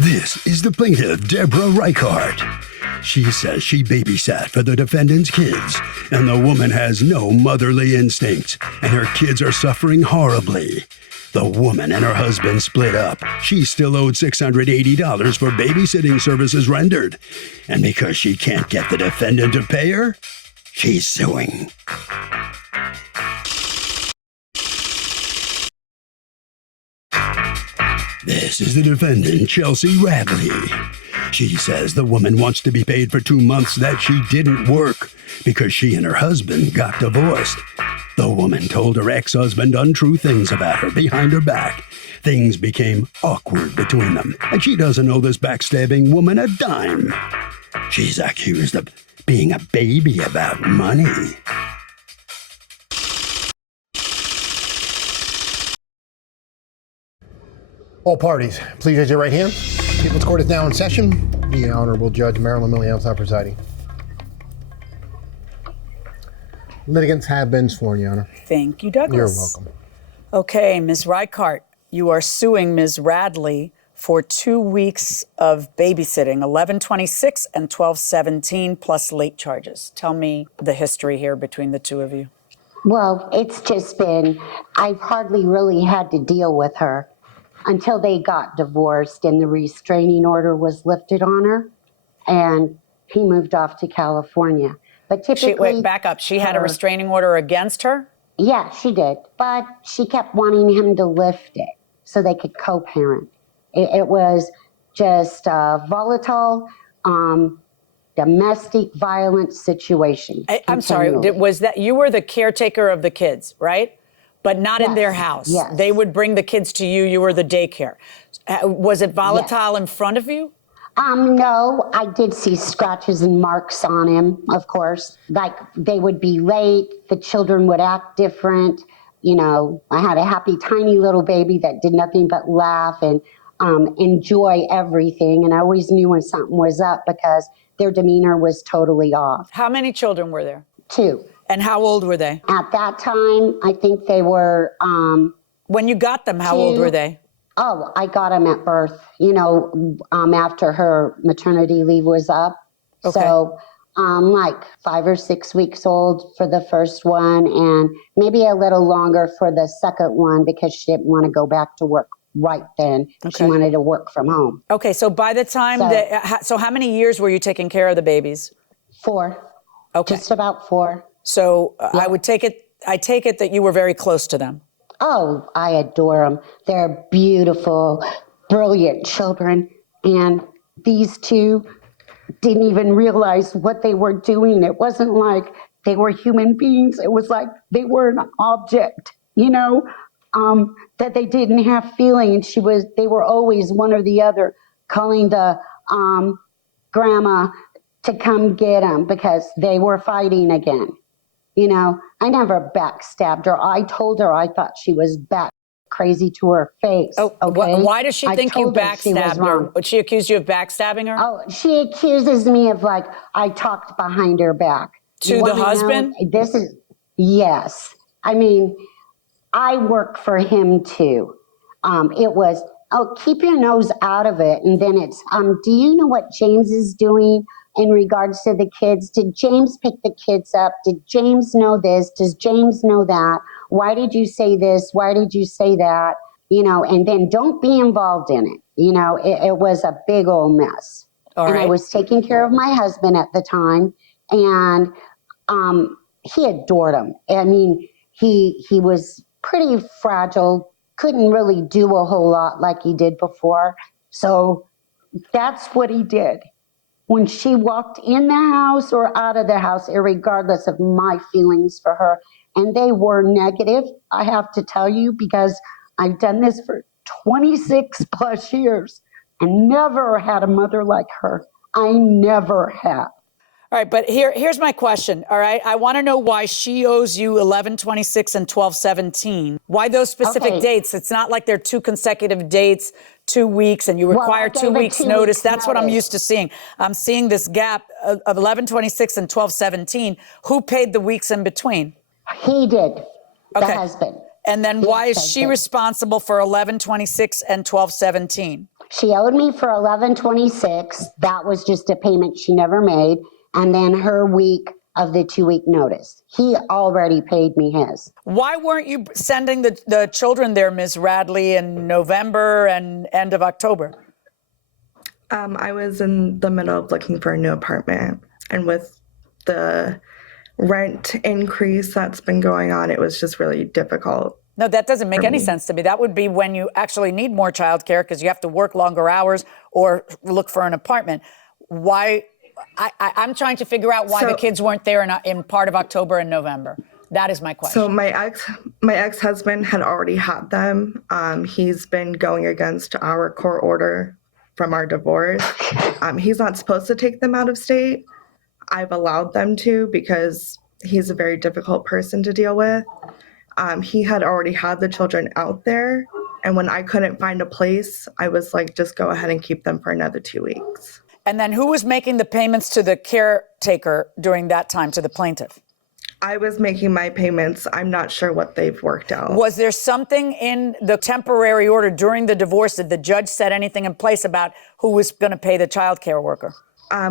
This is the plaintiff, Deborah Reichart. She says she babysat for the defendant's kids, and the woman has no motherly instincts, and her kids are suffering horribly. The woman and her husband split up. She still owed $680 for babysitting services rendered. And because she can't get the defendant to pay her, she's suing. This is the defendant, Chelsea Radley. She says the woman wants to be paid for 2 months that she didn't work because she and her husband got divorced. The woman told her ex-husband untrue things about her behind her back. Things became awkward between them, and she doesn't owe this backstabbing woman a dime. She's accused of being a baby about money. All parties, please raise your right hand. People's Court is now in session. The Honorable Judge Marilyn Milliamson presiding. Litigants have been sworn, Your Honor. Thank you, Douglas. You're welcome. Okay, Ms. Reichart, you are suing Ms. Radley for 2 weeks of babysitting, 11/26 and 12/17, plus late charges. Tell me the history here between the two of you. Well, it's just been, I've hardly really had to deal with her until they got divorced and the restraining order was lifted on her, and he moved off to California. But typically— Wait, back up. She had a restraining order against her? Yeah, she did. But she kept wanting him to lift it so they could co-parent. It was just a volatile, domestic violence situation. I'm sorry, was that, you were the caretaker of the kids, right? But not in their house. Yes. They would bring the kids to you. You were the daycare. Was it volatile in front of you? No, I did see scratches and marks on him, of course. Like, they would be late, the children would act different. You know, I had a happy, tiny little baby that did nothing but laugh and enjoy everything. And I always knew when something was up because their demeanor was totally off. How many children were there? 2. And how old were they? At that time, I think they were— when you got them, how old were they? Oh, I got them at birth, you know, after her maternity leave was up. Okay. So like 5 or 6 weeks old for the first one, and maybe a little longer for the second one because she didn't want to go back to work right then. Okay. She wanted to work from home. Okay, so by the time so how many years were you taking care of the babies? 4. Okay. Just about 4. So I take it that you were very close to them. Oh, I adore them. They're beautiful, brilliant children. And these two didn't even realize what they were doing. It wasn't like they were human beings. It was like they were an object, you know, that they didn't have feelings. They were always one or the other calling the grandma to come get them because they were fighting again. You know, I never backstabbed her. I told her I thought she was crazy to her face. Oh, okay? Why does she think you backstabbed her? Would she accuse you of backstabbing her? Oh, she accuses me of, like, I talked behind her back. To the husband? Yes. I mean, I work for him too. It was, keep your nose out of it. And then it's, do you know what James is doing in regards to the kids? Did James pick the kids up? Did James know this? Does James know that? Why did you say this? Why did you say that? You know, and then don't be involved in it. You know, it was a big old mess. All right. I was taking care of my husband at the time, and he adored him. I mean, he was pretty fragile, couldn't really do a whole lot like he did before. So that's what he did. When she walked in the house or out of the house, regardless of my feelings for her, and they were negative, I have to tell you, because I've done this for 26 plus years and never had a mother like her. I never have. All right, but here's my question, all right? I want to know why she owes you 11/26 and 12/17. Why those specific dates? It's not like they're 2 consecutive dates, 2 weeks, and you require 2 weeks notice. That's what I'm used to seeing. I'm seeing this gap of 11/26 and 12/17. Who paid the weeks in between? He did, the husband. And then why is she responsible for 11/26 and 12/17? She owed me for 11/26. That was just a payment she never made. And then her week of the 2-week notice. He already paid me his. Why weren't you sending the children there, Ms. Radley, in November and end of October? I was in the middle of looking for a new apartment. And with the rent increase that's been going on, it was just really difficult. No, that doesn't make any sense to me. That would be when you actually need more childcare because you have to work longer hours or look for an apartment. Why? I'm trying to figure out why the kids weren't there in part of October and November. That is my question. So my ex-husband had already had them. He's been going against our court order from our divorce. He's not supposed to take them out of state. I've allowed them to because he's a very difficult person to deal with. He had already had the children out there. And when I couldn't find a place, I was like, just go ahead and keep them for another 2 weeks. And then who was making the payments to the caretaker during that time, to the plaintiff? I was making my payments. I'm not sure what they've worked out. Was there something in the temporary order during the divorce? Did the judge set anything in place about who was going to pay the child care worker?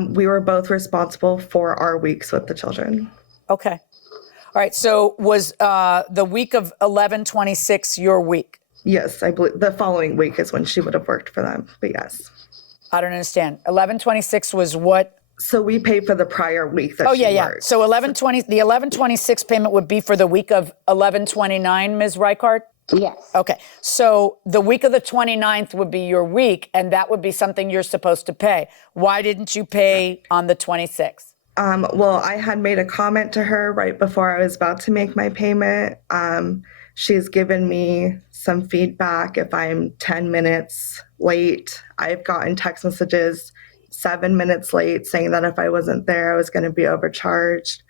We were both responsible for our weeks with the children. Okay. All right. So was the week of 11/26 your week? Yes, I believe the following week is when she would have worked for them. But yes. I don't understand. 11/26 was what? So we paid for the prior week that she worked. So the 11/26 payment would be for the week of 11/29, Ms. Reichart? Yes. Okay. So the week of the 29th would be your week, and that would be something you're supposed to pay. Why didn't you pay on the 26th? Well, I had made a comment to her right before I was about to make my payment. She's given me some feedback if I'm 10 minutes late. I've gotten text messages 7 minutes late saying that if I wasn't there, I was going to be overcharged.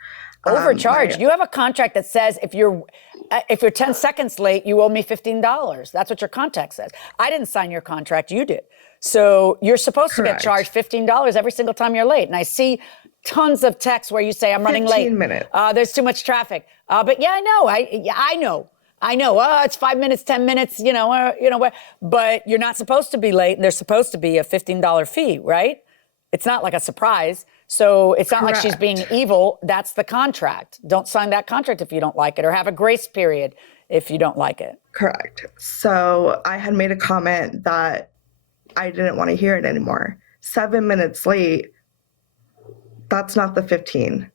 Overcharged? You have a contract that says if you're 10 seconds late, you owe me $15. That's what your contract says. I didn't sign your contract. You did. So you're supposed to get charged $15 every single time you're late. And I see tons of texts where you say, I'm running late. 15 minutes. There's too much traffic. But yeah, I know. It's 5 minutes, 10 minutes, but you're not supposed to be late. And there's supposed to be a $15 fee, right? It's not like a surprise. So it's not like she's being evil. That's the contract. Don't sign that contract if you don't like it, or have a grace period if you don't like it. Correct. So I had made a comment that I didn't want to hear it anymore. 7 minutes late, that's not the 15.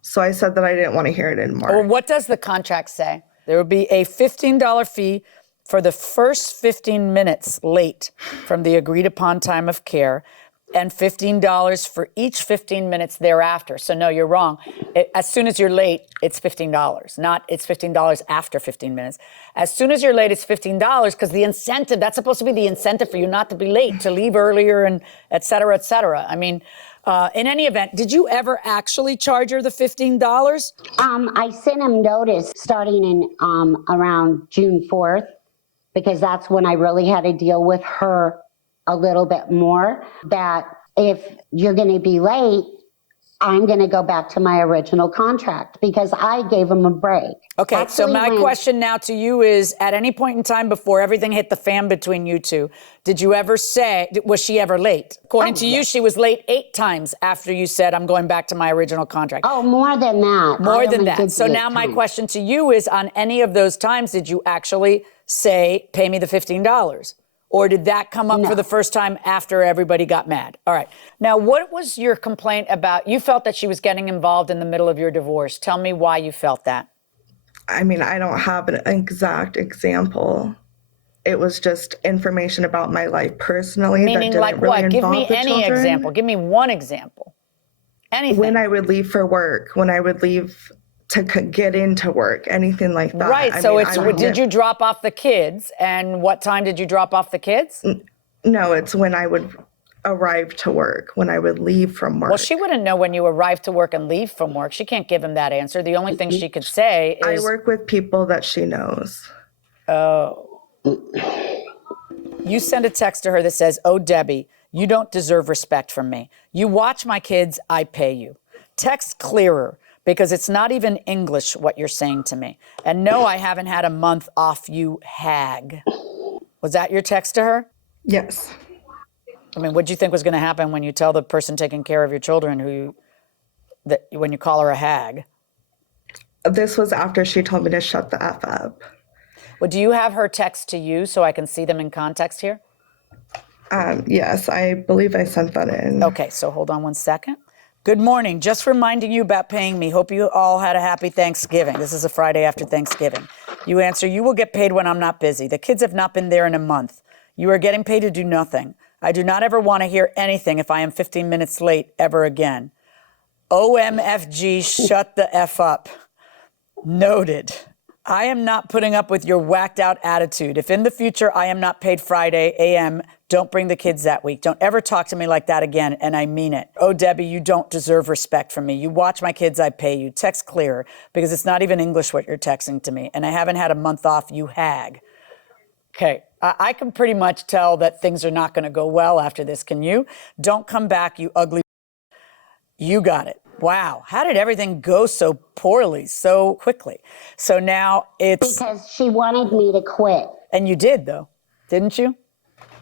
So I said that I didn't want to hear it anymore. Well, what does the contract say? There would be a $15 fee for the first 15 minutes late from the agreed upon time of care, and $15 for each 15 minutes thereafter. So no, you're wrong. As soon as you're late, it's $15. Not it's $15 after 15 minutes. As soon as you're late, it's $15 because the incentive, that's supposed to be the incentive for you not to be late, to leave earlier, and et cetera, et cetera. I mean, in any event, did you ever actually charge her the $15? I sent him notice starting in around June 4th, because that's when I really had to deal with her a little bit more, that if you're going to be late, I'm going to go back to my original contract, because I gave him a break. Okay, Actually, so my question now to you is, at any point in time before everything hit the fan between you two, did you ever say, was she ever late? According to you, she was late 8 times after you said, I'm going back to my original contract. Oh, more than that. More than that. So now my question to you is, on any of those times, did you actually say, pay me the $15? Or did that come up for the first time after everybody got mad? All right. Now, what was your complaint about? You felt that she was getting involved in the middle of your divorce. Tell me why you felt that. I mean, I don't have an exact example. It was just information about my life personally. Meaning, that like didn't really what? Give me involve the any children. example. Give me one example. Anything. When I would leave for work, when I would leave to get into work, anything like that. Right. Did you drop off the kids? And what time did you drop off the kids? No, it's when I would arrive to work, when I would leave from work. Well, she wouldn't know when you arrive to work and leave from work. She can't give him that answer. The only thing she could say is... I work with people that she knows. Oh. You send a text to her that says, oh, Debbie, you don't deserve respect from me. You watch my kids, I pay you. Text clearer, because it's not even English what you're saying to me. And no, I haven't had a month off, you hag. Was that your text to her? Yes. I mean, what do you think was going to happen when you tell the person taking care of your children when you call her a hag? This was after she told me to shut the F up. Well, do you have her text to you so I can see them in context here? Yes, I believe I sent that in. Okay, so hold on one second. Good morning. Just reminding you about paying me. Hope you all had a happy Thanksgiving. This is a Friday after Thanksgiving. You answer, you will get paid when I'm not busy. The kids have not been there in a month. You are getting paid to do nothing. I do not ever want to hear anything if I am 15 minutes late ever again. OMFG, shut the F up. Noted. I am not putting up with your whacked out attitude. If in the future I am not paid Friday AM, don't bring the kids that week. Don't ever talk to me like that again, and I mean it. Oh, Debbie, you don't deserve respect from me. You watch my kids, I pay you. Text clearer, because it's not even English what you're texting to me, and I haven't had a month off, you hag. Okay, I can pretty much tell that things are not going to go well after this. Can you? Don't come back, you ugly. You got it. Wow, how did everything go so poorly, so quickly? So now it's... Because she wanted me to quit. And you did, though, didn't you?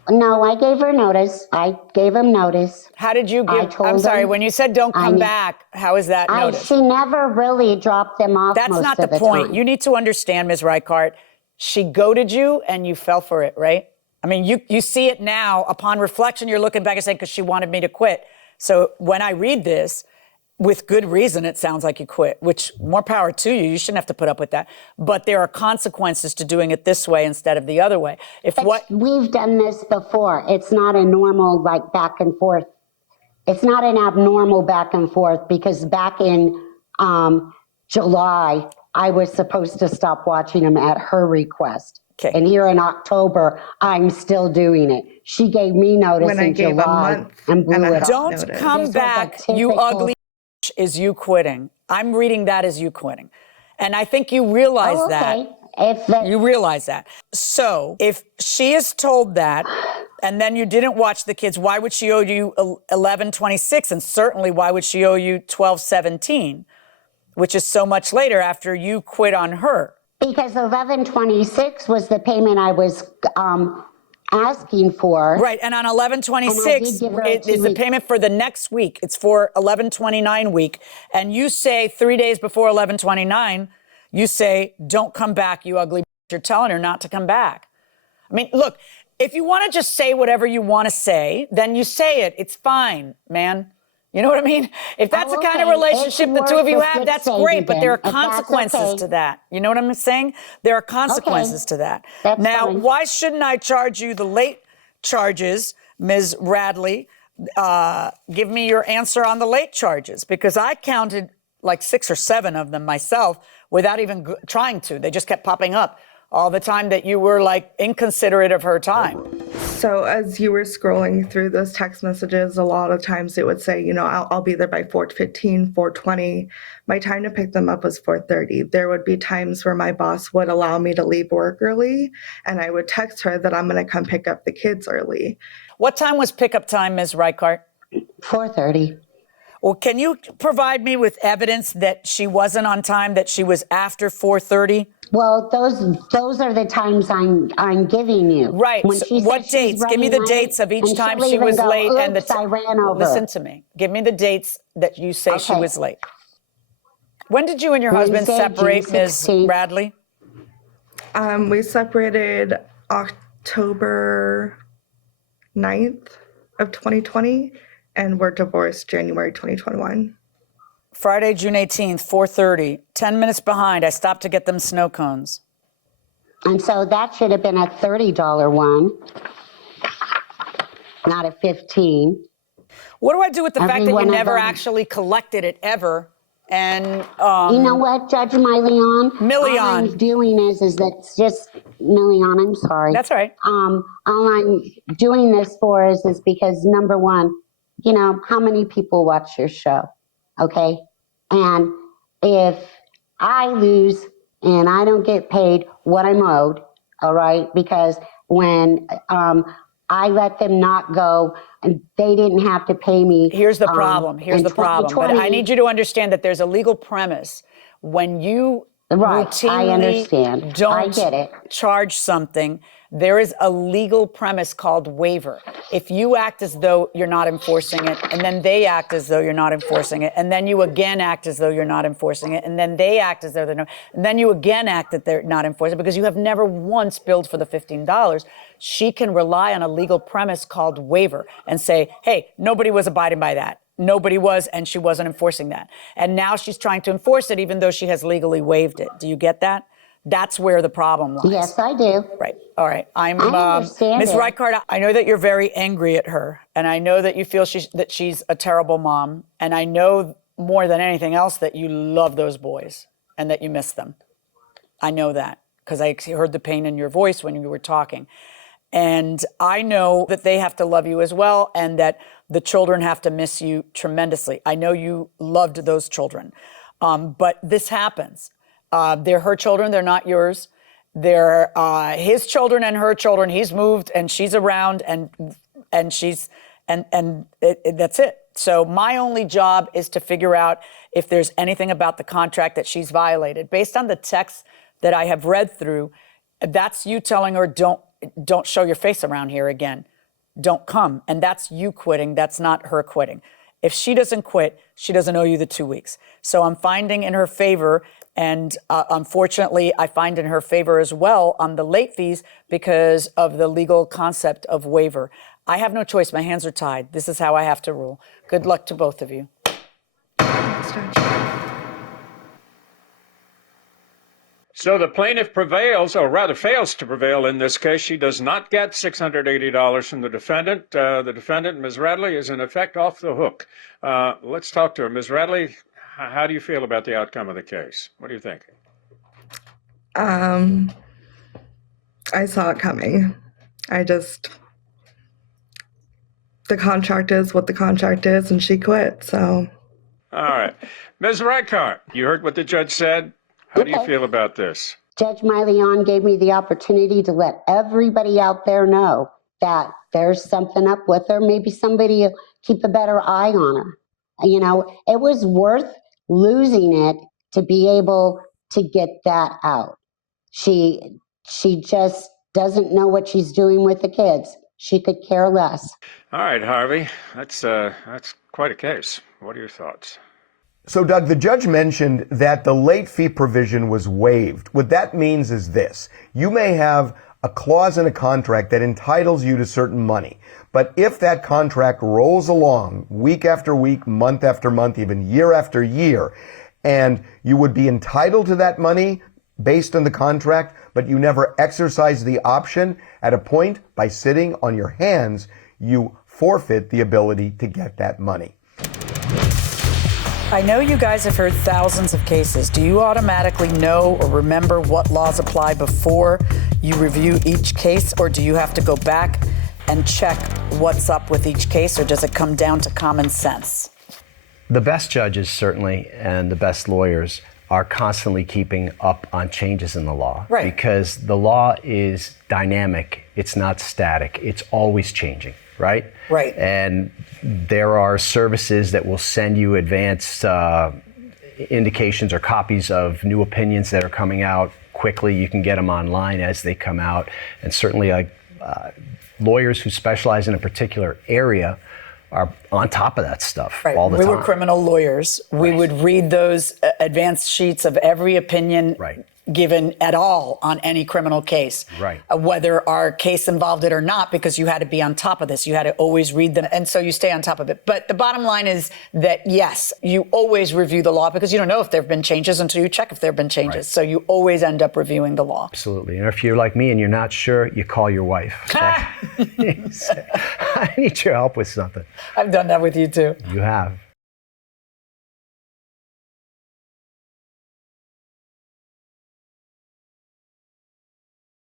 No, I gave her notice. I gave him notice. How did you give... I'm sorry, when you said don't come back, how is that notice? She never really dropped them off. That's not the point. Time. You need to understand, Ms. Reichart, she goaded you and you fell for it, right? I mean, you see it now. Upon reflection, you're looking back and saying, because she wanted me to quit. So when I read this, with good reason, it sounds like you quit, which more power to you. You shouldn't have to put up with that. But there are consequences to doing it this way instead of the other way. We've done this before. It's not a normal, like, back and forth. It's not an abnormal back and forth, because back in July, I was supposed to stop watching them at her request. Okay. And here in October, I'm still doing it. She gave me notice When I in gave a July month and blew it off. Don't come back, you ugly is you quitting. I'm reading that as you quitting. And I think you realize that. You realize that. So if she is told that, and then you didn't watch the kids, why would she owe you 11/26? And certainly why would she owe you 12/17, which is so much later after you quit on her? Because 11/26 was the payment I was asking for. Right, and on 11/26, it is the payment for the next week. It's for 11/29 week. And you say 3 days before 11/29, you say, don't come back, you ugly bitch. You're telling her not to come back. I mean, look, if you want to just say whatever you want to say, then you say it. It's fine, man. You know what I mean? If that's the kind of relationship the two of you have, that's great, but there are consequences to that. You know what I'm saying? There are consequences to that. Now, why shouldn't I charge you the late charges, Ms. Radley? Give me your answer on the late charges, because I counted like 6 or 7 of them myself without even trying to. They just kept popping up all the time that you were like inconsiderate of her time. So as you were scrolling through those text messages, a lot of times it would say, you know, I'll be there by 4:15, 4:20. My time to pick them up was 4:30. There would be times where my boss would allow me to leave work early, and I would text her that I'm going to come pick up the kids early. What time was pickup time, Ms. Reichart? 4:30. Well, can you provide me with evidence that she wasn't on time, that she was after 4:30? Well, those are the times I'm giving you. Right. When So what dates? Give me the dates of each time she was late and the I ran over. Listen to me. Give me the dates that you say she was late. When did you and your husband separate, Ms. Radley? We separated October 9th of 2020, and we're divorced January 2021. Friday, June 18th, 4:30. 10 minutes behind. I stopped to get them snow cones. And so that should have been a $30 one, not a $15. What do I do with the fact that you never actually collected it ever? And you know what, Judge Milion? Milion. All I'm doing is that's just Milion. I'm sorry. That's all right. All I'm doing this for is because, number one, you know, how many people watch your show? Okay. And if I lose and I don't get paid what I'm owed, all right, because when I let them not go and they didn't have to pay me. Here's the problem. Here's the problem. But I need you to understand that there's a legal premise. When you routinely I understand. don't I get it. charge something, There is a legal premise called waiver. If you act as though you're not enforcing it, and then they act as though you're not enforcing it, and then you again act as though you're not enforcing it, and then they act as though they're not, and then you again act that they're not enforcing it because you have never once billed for the $15, she can rely on a legal premise called waiver and say, hey, nobody was abiding by that. Nobody was, and she wasn't enforcing that. And now she's trying to enforce it even though she has legally waived it. Do you get that? That's where the problem lies. Yes, I do. Right. All right. I understand Ms. it. Reichardt, I know that you're very angry at her, and I know that you feel that she's a terrible mom, and I know more than anything else that you love those boys and that you miss them. I know that because I heard the pain in your voice when you were talking. And I know that they have to love you as well, and that the children have to miss you tremendously. I know you loved those children, but this happens. They're her children, they're not yours. They're his children and her children. He's moved and she's around and that's it. So my only job is to figure out if there's anything about the contract that she's violated. Based on the text that I have read through, that's you telling her, don't show your face around here again. Don't come. And that's you quitting. That's not her quitting. If she doesn't quit, she doesn't owe you the 2 weeks. So I'm finding in her favor. And unfortunately, I find in her favor as well on the late fees because of the legal concept of waiver. I have no choice. My hands are tied. This is how I have to rule. Good luck to both of you. So the plaintiff prevails, or rather fails to prevail in this case. She does not get $680 from the defendant. The defendant, Ms. Radley, is in effect off the hook. Let's talk to her. Ms. Radley, how do you feel about the outcome of the case? What do you think? I saw it coming. The contract is what the contract is, and she quit, so. All right. Ms. Reichardt, you heard what the judge said. How do you feel about this? Judge Miley gave me the opportunity to let everybody out there know that there's something up with her. Maybe somebody will keep a better eye on her. You know, it was worth losing it to be able to get that out. She just doesn't know what she's doing with the kids. She could care less. All right, Harvey, that's quite a case. What are your thoughts? So, Doug, the judge mentioned that the late fee provision was waived. What that means is this. You may have a clause in a contract that entitles you to certain money. But if that contract rolls along week after week, month after month, even year after year, and you would be entitled to that money based on the contract, but you never exercise the option, at a point, by sitting on your hands, you forfeit the ability to get that money. I know you guys have heard thousands of cases. Do you automatically know or remember what laws apply before you review each case, or do you have to go back and check what's up with each case, or does it come down to common sense? The best judges, certainly, and the best lawyers are constantly keeping up on changes in the law. Right. Because the law is dynamic. It's not static. It's always changing, right? Right. And there are services that will send you advanced indications or copies of new opinions that are coming out quickly. You can get them online as they come out. And certainly lawyers who specialize in a particular area are on top of that stuff all the time. We were criminal lawyers. We would read those advanced sheets of every opinion given at all on any criminal case, whether our case involved it or not, because you had to be on top of this. You had to always read them. And so you stay on top of it. But the bottom line is that, yes, you always review the law because you don't know if there have been changes until you check if there have been changes. So you always end up reviewing the law. Absolutely. And if you're like me and you're not sure, you call your wife. I need your help with something. I've done that with you too. You have.